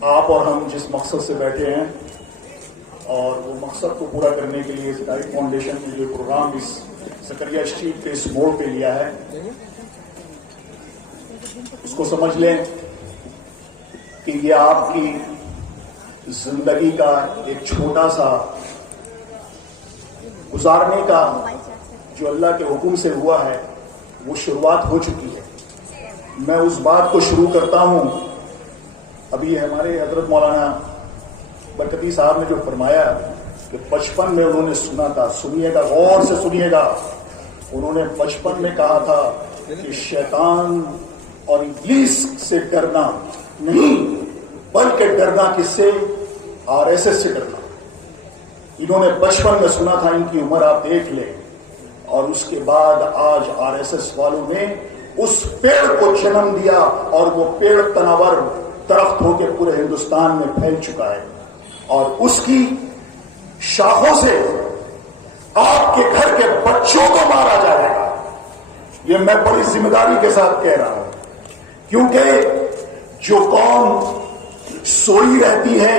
آپ اور ہم جس مقصد سے بیٹھے ہیں اور وہ مقصد کو پورا کرنے کے لیے ہدایت فاؤنڈیشن نے جو پروگرام اس زکریا اسٹریٹ پہ اس موڑ پہ لیا ہے اس کو سمجھ لیں کہ یہ آپ کی زندگی کا ایک چھوٹا سا گزارنے کا جو اللہ کے حکم سے ہوا ہے وہ شروعات ہو چکی ہے. میں اس بات کو شروع کرتا ہوں. ابھی ہمارے حضرت مولانا برکتی صاحب نے جو فرمایا کہ بچپن میں انہوں نے سنا تھا, سنیے گا, غور سے سنیے گا. انہوں نے بچپن میں کہا تھا کہ شیطان اور ابلیس سے ڈرنا نہیں بلکہ ڈرنا کس سے؟ RSS سے ڈرنا. انہوں نے بچپن میں سنا تھا. ان کی عمر آپ دیکھ لیں. اور اس کے بعد آج RSS والوں نے اس پیڑ کو جنم دیا اور وہ پیڑ تناور درخت ہو کے پورے ہندوستان میں پھیل چکا ہے. اور اس کی شاخوں سے آپ کے گھر کے بچوں کو مارا جائے گا. یہ میں بڑی ذمہ داری کے ساتھ کہہ رہا ہوں, کیونکہ جو قوم سوئی رہتی ہے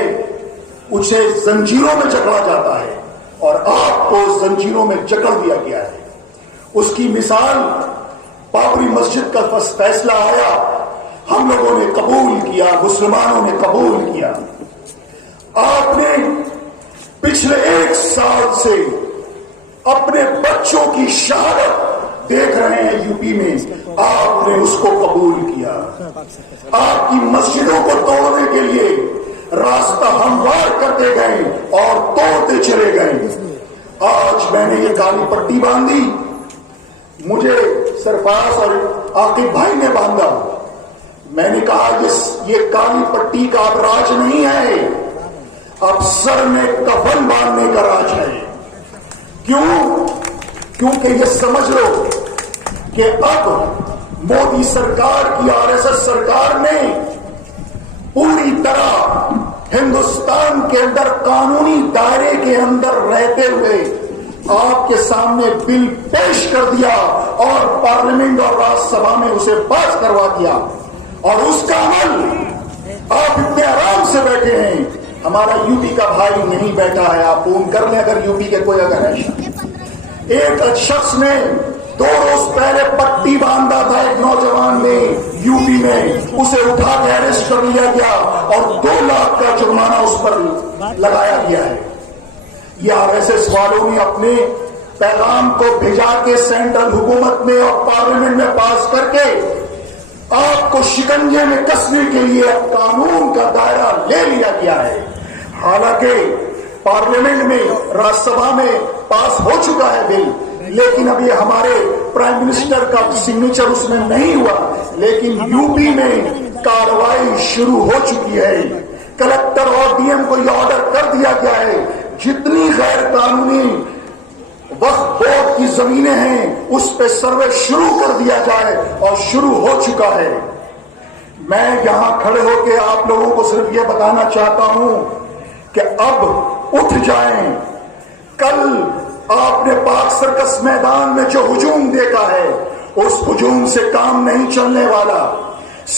اسے زنجیروں میں جکڑا جاتا ہے اور آپ کو زنجیروں میں جکڑ دیا گیا ہے. اس کی مثال بابری مسجد کا فیصلہ آیا, ہم لوگوں نے قبول کیا, مسلمانوں نے قبول کیا. آپ نے پچھلے 1 سال سے اپنے بچوں کی شہادت دیکھ رہے ہیں یوپی میں, آپ نے اس کو قبول کیا. آپ کی مسجدوں کو توڑنے کے لیے راستہ ہموار کرتے گئے اور توڑتے چلے گئے. آج میں نے یہ کالی پٹی باندھی, مجھے سرفراز اور عاقب بھائی نے باندھا. میں نے کہا یہ کالی پٹی کا اب راج نہیں ہے, اب سر میں کفن باندھنے کا راج ہے. کیونکہ یہ سمجھ لو کہ اب مودی سرکار کی RSS سرکار نے پوری طرح ہندوستان کے اندر قانونی دائرے کے اندر رہتے ہوئے آپ کے سامنے بل پیش کر دیا اور پارلیمنٹ اور راج سبھا میں اسے پاس کروا دیا. اور اس کا عمل آپ اتنے آرام سے بیٹھے ہیں. ہمارا یوپی کا بھائی نہیں بیٹھا ہے, آپ فون کر لیں اگر یوپی کے کوئی اگر ہے. ایک شخص نے 2 روز پہلے پٹی باندھا تھا ایک نوجوان نے یوپی میں, اسے اٹھا کے اریسٹ کر لیا گیا اور 2 لاکھ کا جرمانہ اس پر لگایا گیا ہے. یہ RSS والوں نے اپنے پیغام کو بھیجا کے سینٹرل حکومت میں اور پارلیمنٹ میں پاس کر کے آپ کو شکنجے میں کسنے کے لیے قانون کا دائرہ لے لیا گیا ہے. حالانکہ پارلیمنٹ میں راج سبھا میں پاس ہو چکا ہے بل, لیکن ابھی ہمارے پرائم منسٹر کا سگنیچر اس میں نہیں ہوا. لیکن یوپی میں کارروائی شروع ہو چکی ہے. کلکٹر اور DM کو یہ آرڈر کر دیا گیا ہے جتنی غیر قانونی وقف بورڈ کی زمینیں ہیں اس پہ سروے شروع کر دیا جائے, اور شروع ہو چکا ہے. میں یہاں کھڑے ہو کے آپ لوگوں کو صرف یہ بتانا چاہتا ہوں کہ اب اٹھ جائیں. کل آپ نے پاک سرکس میدان میں جو ہجوم دیکھا ہے اس ہجوم سے کام نہیں چلنے والا.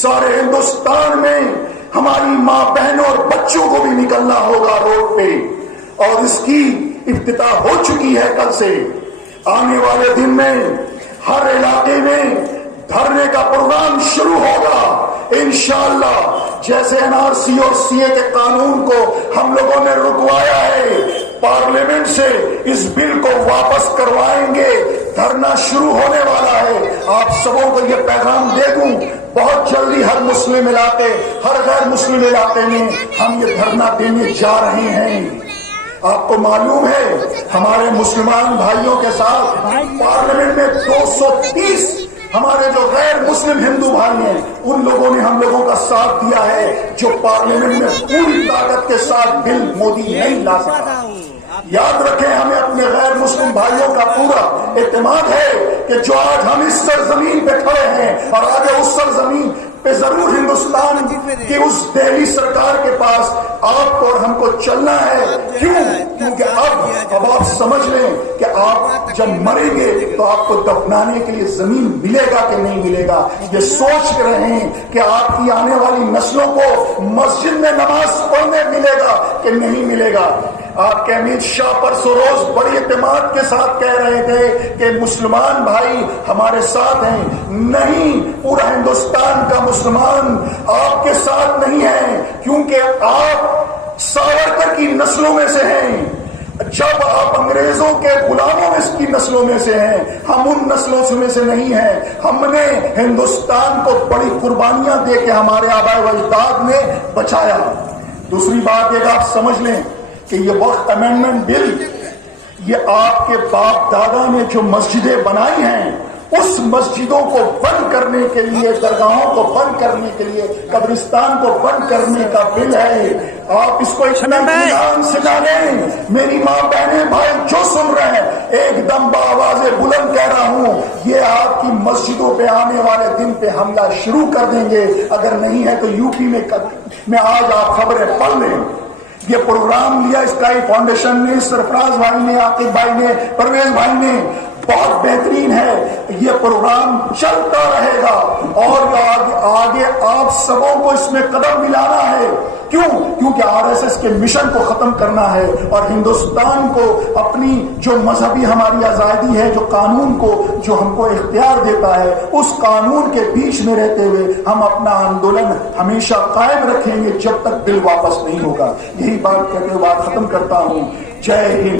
سارے ہندوستان میں ہماری ماں بہنوں اور بچوں کو بھی نکلنا ہوگا روڈ پہ, اور اس کی افتتاح ہو چکی ہے کل سے. آنے والے دن میں ہر علاقے میں دھرنے کا پروگرام شروع ہوگا انشاءاللہ. جیسے NRC اور CA کے قانون کو ہم لوگوں نے رکوایا ہے, پارلیمنٹ سے اس بل کو واپس کروائیں گے. دھرنا شروع ہونے والا ہے. آپ سبوں کو یہ پیغام دے دوں, بہت جلدی ہر مسلم علاقے, ہر غیر مسلم علاقے میں ہم یہ دھرنا دینے جا رہے ہیں. آپ کو معلوم ہے ہمارے مسلمان بھائیوں کے ساتھ پارلیمنٹ میں 230 ہمارے جو غیر مسلم ہندو بھائی ہیں ان لوگوں نے ہم لوگوں کا ساتھ دیا ہے, جو پارلیمنٹ میں پوری طاقت کے ساتھ بل مودی نہیں لا سکا. یاد رکھیں, ہمیں اپنے غیر مسلم بھائیوں کا پورا اعتماد ہے کہ جو آج ہم اس سرزمین پہ کھڑے ہیں اور آگے اس سرزمین پہ ضرور ہندوستان کی اس دہلی سرکار کے پاس آپ کو اور ہم کو چلنا ہے. کیوں؟ کیونکہ اب آپ سمجھ لیں کہ آپ جب مریں گے تو آپ کو دفنانے کے لیے زمین ملے گا کہ نہیں ملے گا. یہ سوچ کے رہے ہیں کہ آپ کی آنے والی نسلوں کو مسجد میں نماز پڑھنے ملے گا کہ نہیں ملے گا. آپ کے امیر شاہ پرسوں روز بڑی اعتماد کے ساتھ کہہ رہے تھے کہ مسلمان بھائی ہمارے ساتھ ہیں. نہیں، پورا ہندوستان کا مسلمان آپ کے ساتھ نہیں ہے، کیونکہ آپ ساورکر کی نسلوں میں سے ہیں. جب آپ انگریزوں کے غلاموں میں کی نسلوں میں سے ہیں، ہم ان نسلوں میں سے نہیں ہیں. ہم نے ہندوستان کو بڑی قربانیاں دے کے ہمارے آباء و اجداد نے بچایا. دوسری بات یہ آپ سمجھ لیں کہ یہ وقت امینڈمنٹ بل، یہ آپ کے باپ دادا نے جو مسجدیں بنائی ہیں اس مسجدوں کو بند کرنے کے لیے، درگاہوں کو بند کرنے کے لیے، قبرستان کو بند کرنے کا بل ہے. آپ اس کو اتنا اطمینان سے نہ لیں. میری ماں بہنیں بھائی جو سن رہے ہیں، ایک دم بآواز بلند کہہ رہا ہوں، یہ آپ کی مسجدوں پہ آنے والے دن پہ حملہ شروع کر دیں گے. اگر نہیں ہے تو یو پی میں آج آپ خبریں پڑھ لیں. یہ پروگرام لیا اسکائی فاؤنڈیشن نے، سرفراز بھائی نے، عاقب بھائی نے، پرویز بھائی نے، بہت بہترین ہے. یہ پروگرام چلتا رہے گا اور آگے آپ سبوں کو اس میں قدم ملانا ہے. کیوں؟ کیونکہ RSS کے مشن کو ختم کرنا ہے اور ہندوستان کو اپنی جو مذہبی ہماری آزادی ہے، جو قانون کو جو ہم کو اختیار دیتا ہے، اس قانون کے بیچ میں رہتے ہوئے ہم اپنا آندولن ہمیشہ قائم رکھیں گے جب تک بل واپس نہیں ہوگا. یہی بات کہتے ہوئے بات ختم کرتا ہوں. جے ہند.